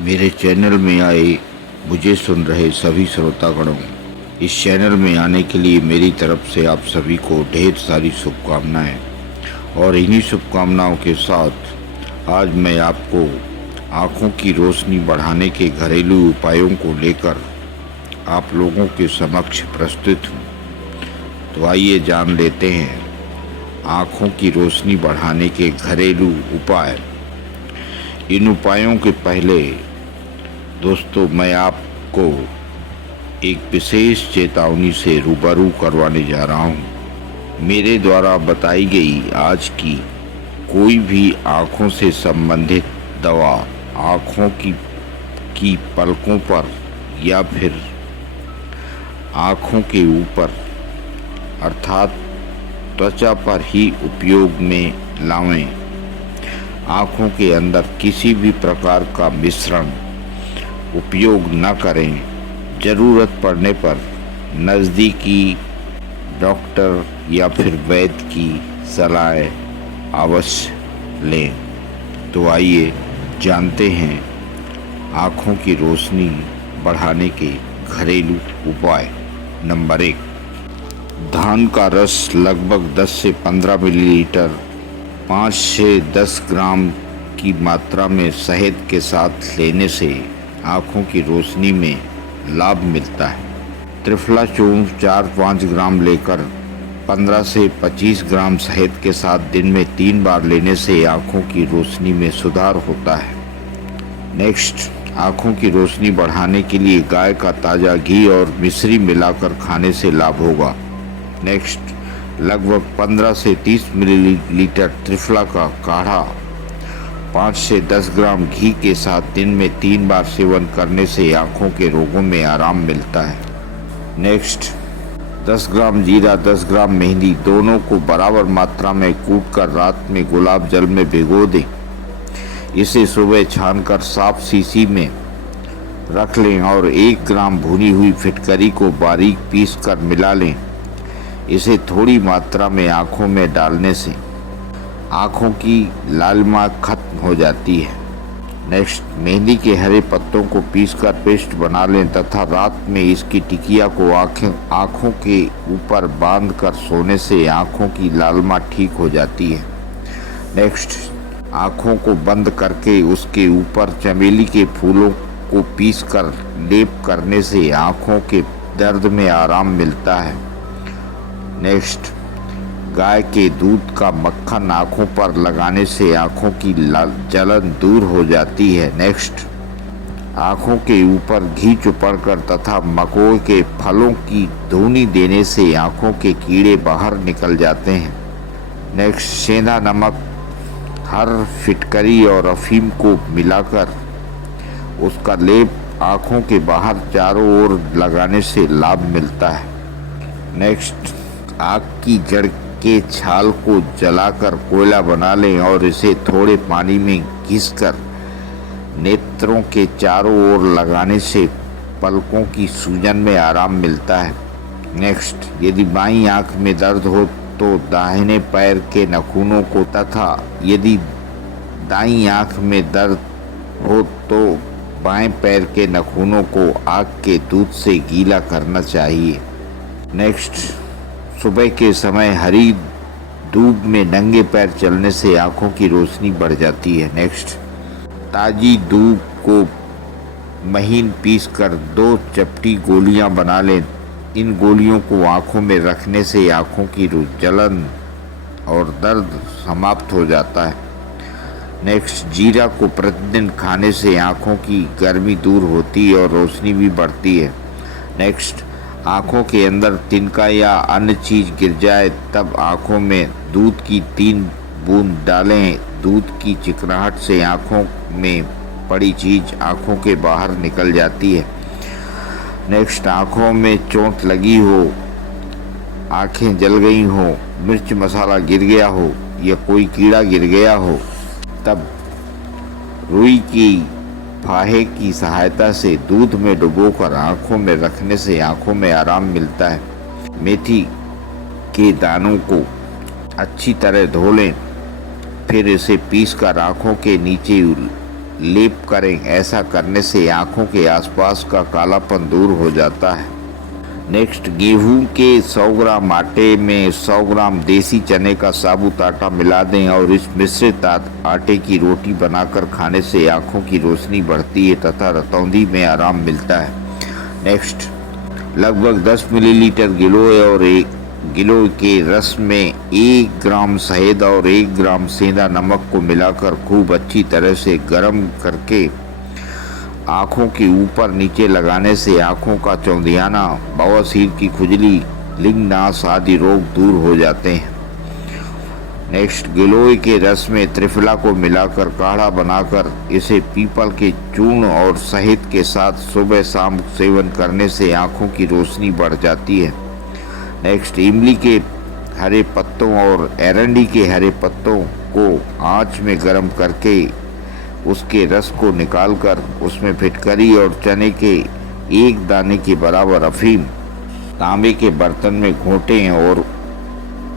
मेरे चैनल में आए मुझे सुन रहे सभी श्रोतागणों, इस चैनल में आने के लिए मेरी तरफ से आप सभी को ढेर सारी शुभकामनाएं। और इन्हीं शुभकामनाओं के साथ आज मैं आपको आँखों की रोशनी बढ़ाने के घरेलू उपायों को लेकर आप लोगों के समक्ष प्रस्तुत हूँ। तो आइए जान लेते हैं आँखों की रोशनी बढ़ाने के घरेलू उपाय। इन उपायों के पहले दोस्तों मैं आपको एक विशेष चेतावनी से रूबरू करवाने जा रहा हूँ। मेरे द्वारा बताई गई आज की कोई भी आँखों से संबंधित दवा आँखों की पलकों पर या फिर आँखों के ऊपर अर्थात त्वचा पर ही उपयोग में लावें। आँखों के अंदर किसी भी प्रकार का मिश्रण उपयोग न करें। ज़रूरत पड़ने पर नज़दीकी डॉक्टर या फिर वैद्य की सलाह अवश्य लें। तो आइए जानते हैं आँखों की रोशनी बढ़ाने के घरेलू उपाय। नंबर 1, धान का रस लगभग 10 से 15 मिलीलीटर 5 से 10 ग्राम की मात्रा में शहद के साथ लेने से आँखों की रोशनी में लाभ मिलता है। त्रिफला चूर्ण 4-5 ग्राम लेकर 15 से 25 ग्राम शहद के साथ दिन में 3 बार लेने से आँखों की रोशनी में सुधार होता है। नेक्स्ट, आँखों की रोशनी बढ़ाने के लिए गाय का ताज़ा घी और मिश्री मिलाकर खाने से लाभ होगा। नेक्स्ट, लगभग 15 से 30 मिलीलीटर त्रिफला का काढ़ा 5 से 10 ग्राम घी के साथ दिन में 3 बार सेवन करने से आँखों के रोगों में आराम मिलता है। नेक्स्ट, 10 ग्राम जीरा 10 ग्राम मेहंदी दोनों को बराबर मात्रा में कूटकर रात में गुलाब जल में भिगो दें। इसे सुबह छानकर साफ शीशी में रख लें और 1 ग्राम भुनी हुई फिटकरी को बारीक पीस कर मिला लें। इसे थोड़ी मात्रा में आँखों में डालने से आँखों की लालिमा खत्म हो जाती है। नेक्स्ट, मेहंदी के हरे पत्तों को पीसकर पेस्ट बना लें तथा रात में इसकी टिकिया को आँखों के ऊपर बांधकर सोने से आँखों की लालिमा ठीक हो जाती है। नेक्स्ट, आँखों को बंद करके उसके ऊपर चमेली के फूलों को पीसकर लेप करने से आँखों के दर्द में आराम मिलता है। नेक्स्ट, गाय के दूध का मक्खन आँखों पर लगाने से आँखों की जलन दूर हो जाती है। नेक्स्ट, आँखों के ऊपर घी चुपड़कर तथा मकोई के फलों की धुनी देने से आँखों के कीड़े बाहर निकल जाते हैं। नेक्स्ट, सेंधा नमक हर फिटकरी और अफीम को मिलाकर उसका लेप आँखों के बाहर चारों ओर लगाने से लाभ मिलता है। नेक्स्ट, आग की जड़ के छाल को जलाकर कोयला बना लें और इसे थोड़े पानी में घिसकर नेत्रों के चारों ओर लगाने से पलकों की सूजन में आराम मिलता है। नेक्स्ट, यदि बाईं आंख में दर्द हो तो दाहिने पैर के नाखूनों को तथा यदि दाईं आंख में दर्द हो तो बाएं पैर के नाखूनों को आग के दूध से गीला करना चाहिए। नेक्स्ट, सुबह के समय हरी धूप में नंगे पैर चलने से आँखों की रोशनी बढ़ जाती है। नेक्स्ट, ताज़ी दूध को महीन पीसकर 2 चपटी गोलियां बना लें। इन गोलियों को आँखों में रखने से आँखों की जलन और दर्द समाप्त हो जाता है। नेक्स्ट, जीरा को प्रतिदिन खाने से आँखों की गर्मी दूर होती है और रोशनी भी बढ़ती है। नेक्स्ट, आँखों के अंदर तिनका या अन्य चीज़ गिर जाए तब आँखों में दूध की 3 बूंद डालें। दूध की चिकनाहट से आँखों में पड़ी चीज़ आँखों के बाहर निकल जाती है। नेक्स्ट, आँखों में चोट लगी हो, आँखें जल गई हो, मिर्च मसाला गिर गया हो या कोई कीड़ा गिर गया हो तब रुई की फाहे की सहायता से दूध में डुबोकर आँखों में रखने से आँखों में आराम मिलता है। मेथी के दानों को अच्छी तरह धो लें, फिर इसे पीसकर आँखों के नीचे लेप करें। ऐसा करने से आँखों के आसपास का कालापन दूर हो जाता है। नेक्स्ट, गेहूं के 100 ग्राम आटे में 100 ग्राम देसी चने का साबुत आटा मिला दें और इस मिश्रित आटे की रोटी बनाकर खाने से आँखों की रोशनी बढ़ती है तथा रतौंधी में आराम मिलता है। नेक्स्ट, लगभग 10 मिलीलीटर गिलोय के रस में 1 ग्राम शहद और 1 ग्राम सेंधा नमक को मिलाकर खूब अच्छी तरह से गर्म करके आँखों के ऊपर नीचे लगाने से आँखों का चौंधियाना, बवासीर की खुजली, लिंगनाश आदि रोग दूर हो जाते हैं। नेक्स्ट, गिलोय के रस में त्रिफला को मिलाकर काढ़ा बनाकर इसे पीपल के चूर्ण और शहद के साथ सुबह शाम सेवन करने से आँखों की रोशनी बढ़ जाती है। नेक्स्ट, इमली के हरे पत्तों और एरंडी के हरे पत्तों को आंच में गर्म करके उसके रस को निकालकर उसमें फिटकरी और चने के 1 दाने के बराबर अफीम तांबे के बर्तन में घोटें और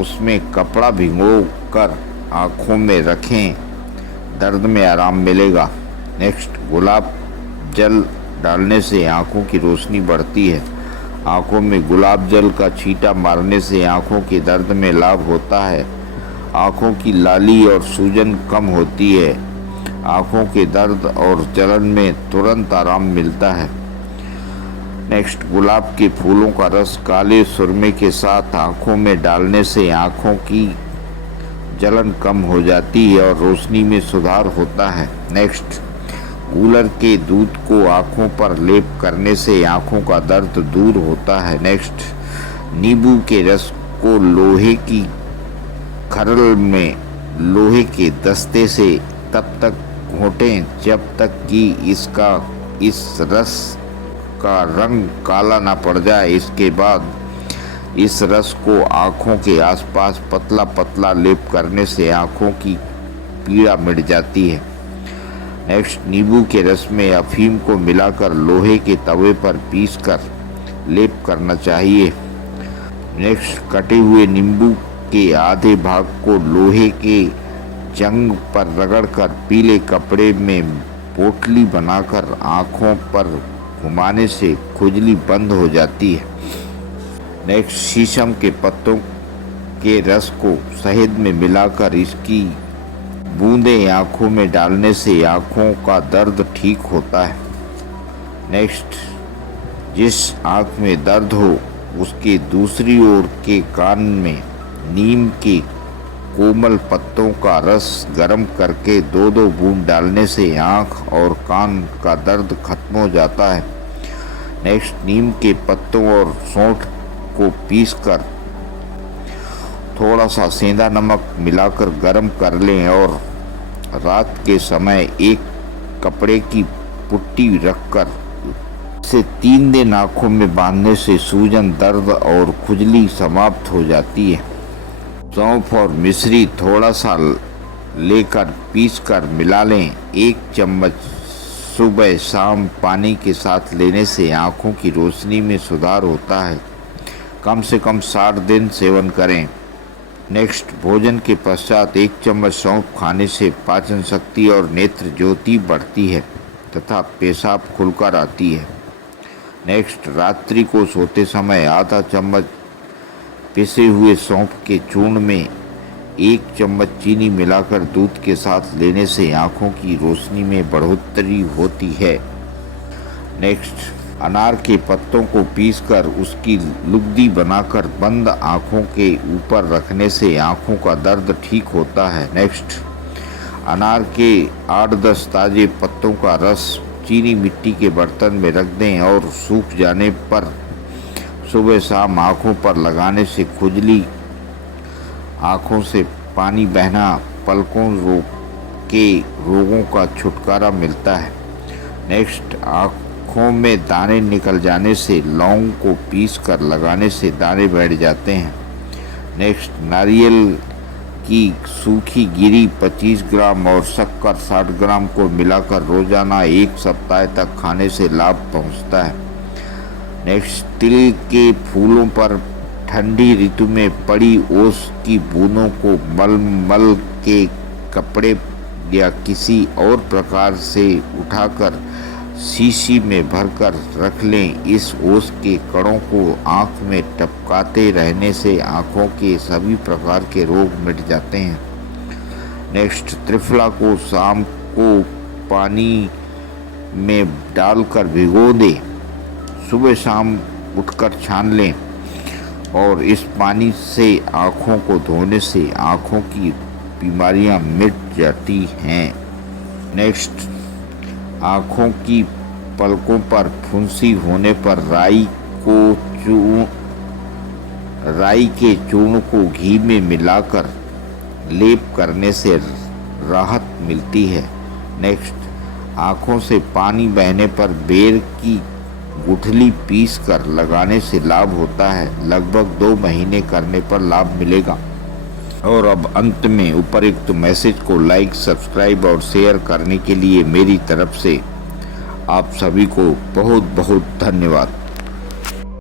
उसमें कपड़ा भिगो कर आँखों में रखें, दर्द में आराम मिलेगा। नेक्स्ट, गुलाब जल डालने से आँखों की रोशनी बढ़ती है। आँखों में गुलाब जल का छींटा मारने से आँखों के दर्द में लाभ होता है। आँखों की लाली और सूजन कम होती है। आँखों के दर्द और जलन में तुरंत आराम मिलता है। नेक्स्ट, गुलाब के फूलों का रस काले सुरमे के साथ आँखों में डालने से आँखों की जलन कम हो जाती है और रोशनी में सुधार होता है। नेक्स्ट, गूलर के दूध को आँखों पर लेप करने से आँखों का दर्द दूर होता है। नेक्स्ट, नींबू के रस को लोहे की खरल में लोहे के दस्ते से तब तक घोटें जब तक कि इस रस का रंग काला ना पड़ जाए। इसके बाद इस रस को आँखों के आसपास पतला पतला लेप करने से आँखों की पीड़ा मिट जाती है। नेक्स्ट, नींबू के रस में अफीम को मिलाकर लोहे के तवे पर पीसकर लेप करना चाहिए। नेक्स्ट, कटे हुए नींबू के आधे भाग को लोहे के जंग पर रगड़कर पीले कपड़े में पोटली बनाकर आँखों पर घुमाने से खुजली बंद हो जाती है। नेक्स्ट, शीशम के पत्तों के रस को शहद में मिलाकर इसकी बूंदें आँखों में डालने से आँखों का दर्द ठीक होता है। नेक्स्ट, जिस आँख में दर्द हो उसके दूसरी ओर के कान में नीम के कोमल पत्तों का रस गर्म करके 2-2 बूंद डालने से आँख और कान का दर्द खत्म हो जाता है। नेक्स्ट, नीम के पत्तों और सौंठ को पीसकर थोड़ा सा सेंधा नमक मिलाकर गर्म कर लें और रात के समय एक कपड़े की पुट्टी रखकर इसे 3 दिन आँखों में बांधने से सूजन, दर्द और खुजली समाप्त हो जाती है। सौंफ और मिश्री थोड़ा सा लेकर पीसकर मिला लें। 1 चम्मच सुबह शाम पानी के साथ लेने से आँखों की रोशनी में सुधार होता है। कम से कम 60 दिन सेवन करें। नेक्स्ट, भोजन के पश्चात 1 चम्मच सौंफ खाने से पाचन शक्ति और नेत्र ज्योति बढ़ती है तथा पेशाब खुलकर आती है। नेक्स्ट, रात्रि को सोते समय आधा चम्मच पिसे हुए सौंफ के चूर्ण में 1 चम्मच चीनी मिलाकर दूध के साथ लेने से आँखों की रोशनी में बढ़ोतरी होती है। नेक्स्ट, अनार के पत्तों को पीसकर उसकी लुगदी बनाकर बंद आँखों के ऊपर रखने से आँखों का दर्द ठीक होता है। नेक्स्ट, अनार के 8-10 ताजे पत्तों का रस चीनी मिट्टी के बर्तन में रख दें और सूख जाने पर सुबह शाम आँखों पर लगाने से खुजली, आँखों से पानी बहना, पलकों के रोगों का छुटकारा मिलता है। नेक्स्ट, आँखों में दाने निकल जाने से लौंग को पीसकर लगाने से दाने बैठ जाते हैं। नेक्स्ट, नारियल की सूखी गिरी 25 ग्राम और शक्कर 60 ग्राम को मिलाकर रोजाना 1 सप्ताह तक खाने से लाभ पहुंचता है। नेक्स्ट, तिल के फूलों पर ठंडी ऋतु में पड़ी ओस की बूंदों को मल के कपड़े या किसी और प्रकार से उठाकर शीशी में भरकर रख लें। इस ओस के कणों को आँख में टपकाते रहने से आँखों के सभी प्रकार के रोग मिट जाते हैं। नेक्स्ट, त्रिफला को शाम को पानी में डालकर भिगो दें। सुबह शाम उठकर छान लें और इस पानी से आँखों को धोने से आँखों की बीमारियां मिट जाती हैं। नेक्स्ट, आँखों की पलकों पर फुंसी होने पर राई के चूर्ण को घी में मिलाकर लेप करने से राहत मिलती है। नेक्स्ट, आँखों से पानी बहने पर बेर की गुठली पीसकर लगाने से लाभ होता है। लगभग 2 महीने करने पर लाभ मिलेगा। और अब अंत में उपरोक्त मैसेज को लाइक, सब्सक्राइब और शेयर करने के लिए मेरी तरफ से आप सभी को बहुत बहुत धन्यवाद।